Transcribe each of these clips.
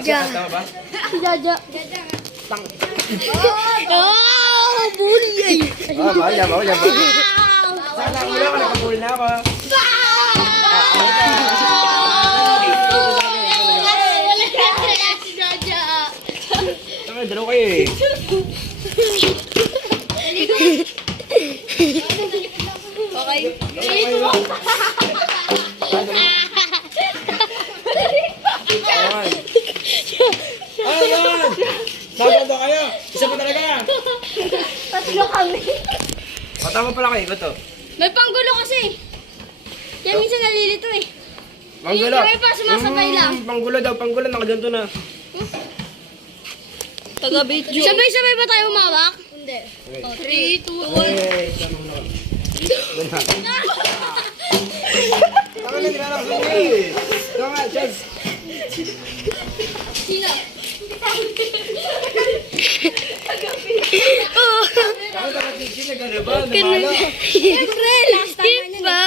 Jaja. Tama ba? Si Jaja. Oh, bully. Oh, bawal yan, bawal yan. bawal yan. Sana ulo ako, nakapul na ako. Si Jaja. Tama, dalawa kayo eh. Okay. Tatlo kami. Matama pala kayo, ito. May panggulo kasi. Yan minsan nalilito eh. Panggulo. Yung iba sumasabay lang. Mm, panggulo daw, panggulo. Nakaganto na. Taga-video. Sabay-sabay ba tayo umawak? Hindi. 3, 2, 1. Eh, tama na. Tama na, nilalak sa inyo eh. Tama, Chaz. Sino? Tama, tama, Chichi, nagkalaban. Namala. Siyempre, last time na.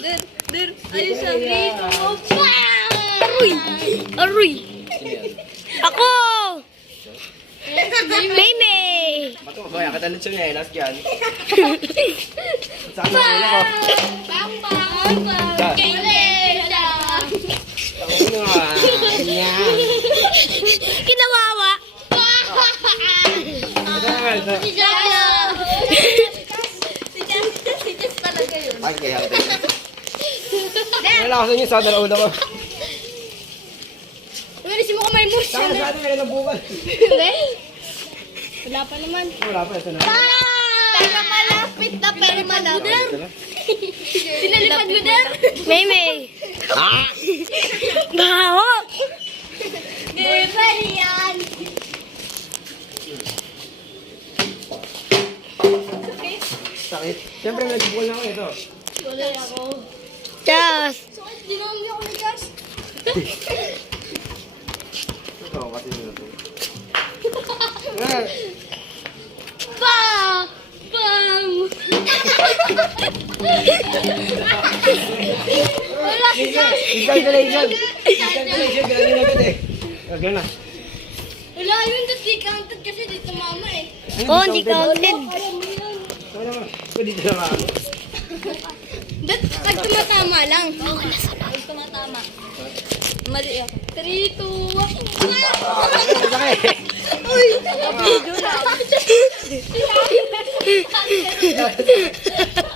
Der, der, ayos sa 3, 2, 1. Aroy! Aroy! Ako! Maymay! Bato, boy, akatalon siya niya. Last yan. Saan na ulo ko? Bang, bang, bang. Kailan? Ano nga? Kinawawa. Ito na, ito. Si Jaja. Si Jas, si Jas, si Jas talaga yun. Ay, kaya ako. Niyo sa dalawa ulo ko. Umalis mo kamay mo. Saan na sa atin ngayon ang bukas? Hindi. Wala pa naman. Wala pa, ito na. Pero malapit na pero malapit. Sinalipad mo din? Maymay. Ah! Baho! Never yan. Sakit. Siyempre, nagbubukan na ako ito. Wala ako. Jas. So, dinami ako ni Jas. Ito, kasi nyo ito. Wala si Jas. Congratulations! Congratulations! Grabe na agad eh. Gagawin na. Wala yun, tapos di counted kasi dito mama eh. Oh, hindi counted. Tama naman. Pwede dito na ako. Dat, pag tumatama lang. Oo, Pag tumatama. Mali ako. 3, 2, 1. Sakit! Uy! Video lang.